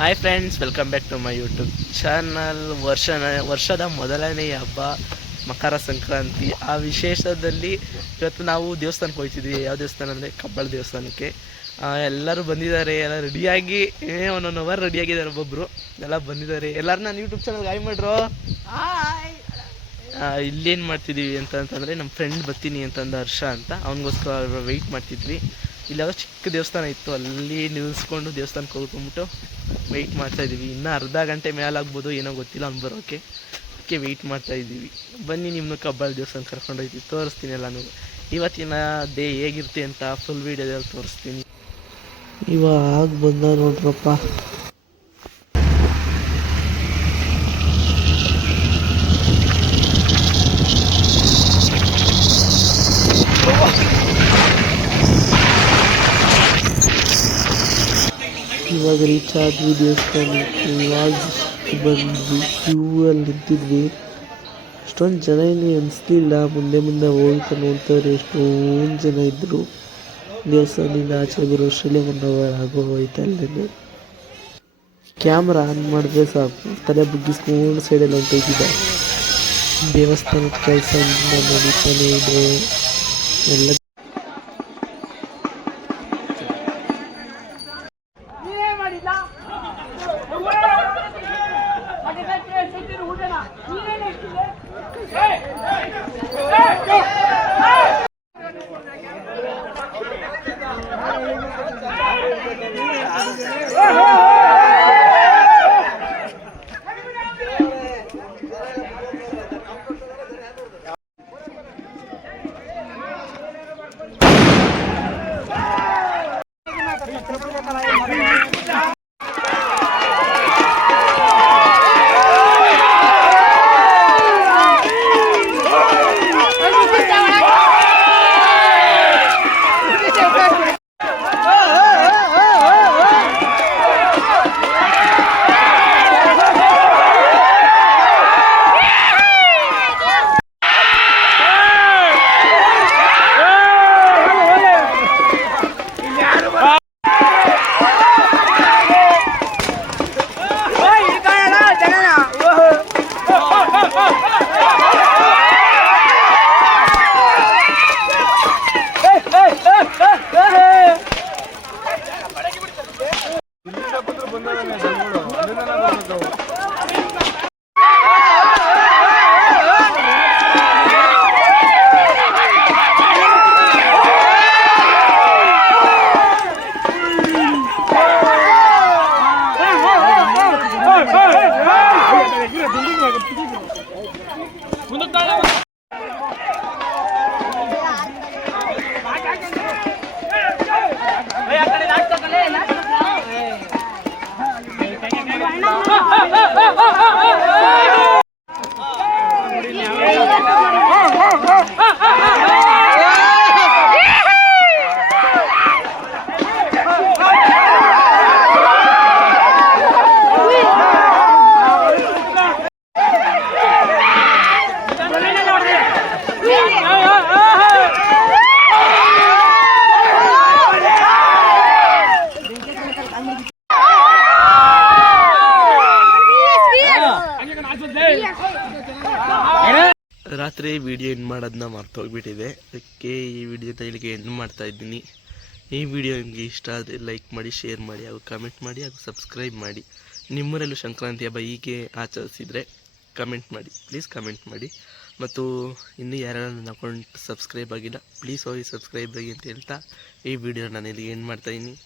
Hi friends, welcome back to my YouTube channel. ವರ್ಷದ ಮೊದಲನೆಯ ಹಬ್ಬ ಮಕರ ಸಂಕ್ರಾಂತಿ. ಆ ವಿಶೇಷದಲ್ಲಿ ಇವತ್ತು ನಾವು ದೇವಸ್ಥಾನಕ್ಕೆ ಹೋಗ್ತಿದ್ವಿ. ಯಾವ ದೇವಸ್ಥಾನ ಅಂದರೆ ಕಬ್ಬಳ ದೇವಸ್ಥಾನಕ್ಕೆ. ಎಲ್ಲರೂ ಬಂದಿದ್ದಾರೆ, ಎಲ್ಲ ರೆಡಿಯಾಗಿ 1 ಅವರ್ ರೆಡಿಯಾಗಿದ್ದಾರೆ. ಒಬ್ಬೊಬ್ಬರು ಎಲ್ಲ ಬಂದಿದ್ದಾರೆ. ಎಲ್ಲರೂ ನಾನು ಯೂಟ್ಯೂಬ್ ಚಾನಲ್ಗೆ ಹಾಯ್ ಮಾಡ್ರು. ಇಲ್ಲೇನು ಮಾಡ್ತಿದ್ದೀವಿ ಅಂತಂದರೆ ನಮ್ಮ ಫ್ರೆಂಡ್ ಬರ್ತೀನಿ ಅಂತಂದು ಹರ್ಷ ಅಂತ, ಅವನಿಗೋಸ್ಕರ ವೆಯ್ಟ್ ಮಾಡ್ತಿದ್ವಿ. ಇಲ್ಲಾಗ ಚಿಕ್ಕ ದೇವಸ್ಥಾನ ಇತ್ತು, ಅಲ್ಲಿ ನಿಲ್ಲಿಸ್ಕೊಂಡು ದೇವಸ್ಥಾನಕ್ಕೆ ಹೋಗ್ಕೊಂಬಿಟ್ಟು ವೆಯ್ಟ್ ಮಾಡ್ತಾಯಿದ್ದೀವಿ. ಇನ್ನೂ ಅರ್ಧ ಗಂಟೆ ಮೇಲಾಗ್ಬೋದು, ಏನೋ ಗೊತ್ತಿಲ್ಲ ಅವ್ನು ಬರೋಕ್ಕೆ. ಅದಕ್ಕೆ ವೆಯ್ಟ್ ಮಾಡ್ತಾಯಿದ್ದೀವಿ. ಬನ್ನಿ, ನಿಮ್ಮನ್ನು ಕಬ್ಬಾಳ ದೇವಸ್ಥಾನ ಕರ್ಕೊಂಡೋಗ್ತೀವಿ, ತೋರಿಸ್ತೀನಿ ಎಲ್ಲನೂ. ಇವತ್ತಿನ ಡೇ ಹೇಗಿರುತ್ತೆ ಅಂತ ಫುಲ್ ವೀಡಿಯೋದಲ್ಲಿ ತೋರಿಸ್ತೀನಿ. ಇವಾಗ ಬಂದ ನೋಡ್ರಪ್ಪ. ಇವಾಗ ರೀಚ್ ಆದ್ವಿ ದೇವಸ್ಥಾನಕ್ಕೆ. ಇವಾಗ ಬಂದು ಕ್ಯೂ ಅಲ್ಲಿ ನಿಂತಿದ್ವಿ. ಅಷ್ಟೊಂದು ಜನ ಏನು ಅನಿಸ್ಲಿಲ್ಲ. ಮುಂದೆ ಹೋಗ್ತಾ ನೋಡ್ತಾರೆ ಎಷ್ಟೊಂದು ಜನ ಇದ್ದರು. ದೇವಸ್ಥಾನದಿಂದ ಆಚೆ ಬರೋ ಅಷ್ಟರಲ್ಲೇ 1 ಅವರ್ ಆಗೋಯ್ತು. ಅಲ್ಲೇ ಕ್ಯಾಮ್ರಾ ಆನ್ ಮಾಡಿದ್ರೆ ಸಾಕು, ತಲೆ ಬುಗ್ಗಿಸ್ಕೊಂಡು ಸೈಡಲ್ಲಿ ಹೊಂಟೋಯ್ತಿದ್ದ. ದೇವಸ್ಥಾನದ ಕೆಲಸ ನಡೀತಾನೆ ಇದೆ. ಎಲ್ಲ ರಾತ್ರಿ ವಿಡಿಯೋ ಎಂಡ್ ಮಾಡೋದನ್ನ ಮರ್ತೋಗ್ಬಿಟ್ಟಿದೆ. ಅದಕ್ಕೆ ಈ ವಿಡಿಯೋನ ಇಲ್ಲಿಗೆ ಎಂಡ್ ಮಾಡ್ತಾಯಿದ್ದೀನಿ. ಈ ವಿಡಿಯೋ ನಿಮಗೆ ಇಷ್ಟ ಆದರೆ ಲೈಕ್ ಮಾಡಿ, ಶೇರ್ ಮಾಡಿ, ಹಾಗೂ ಕಮೆಂಟ್ ಮಾಡಿ, ಹಾಗೂ ಸಬ್ಸ್ಕ್ರೈಬ್ ಮಾಡಿ. ನಿಮ್ಮೂರಲ್ಲೂ ಸಂಕ್ರಾಂತಿ ಹಬ್ಬ ಹೀಗೆ ಆಚರಿಸಿದರೆ ಕಮೆಂಟ್ ಮಾಡಿ, ಪ್ಲೀಸ್ ಕಮೆಂಟ್ ಮಾಡಿ. ಮತ್ತು ಇನ್ನೂ ಯಾರು ನನ್ನ ಅಕೌಂಟ್ ಸಬ್ಸ್ಕ್ರೈಬ್ ಆಗಿಲ್ಲ, ಪ್ಲೀಸ್ ಹೋಗಿ ಸಬ್ಸ್ಕ್ರೈಬ್ ಆಗಿ ಅಂತ ಹೇಳ್ತಾ ಈ ವಿಡಿಯೋ ನಾನು ಇಲ್ಲಿಗೆ ಎಂಡ್ ಮಾಡ್ತಾಯಿದ್ದೀನಿ.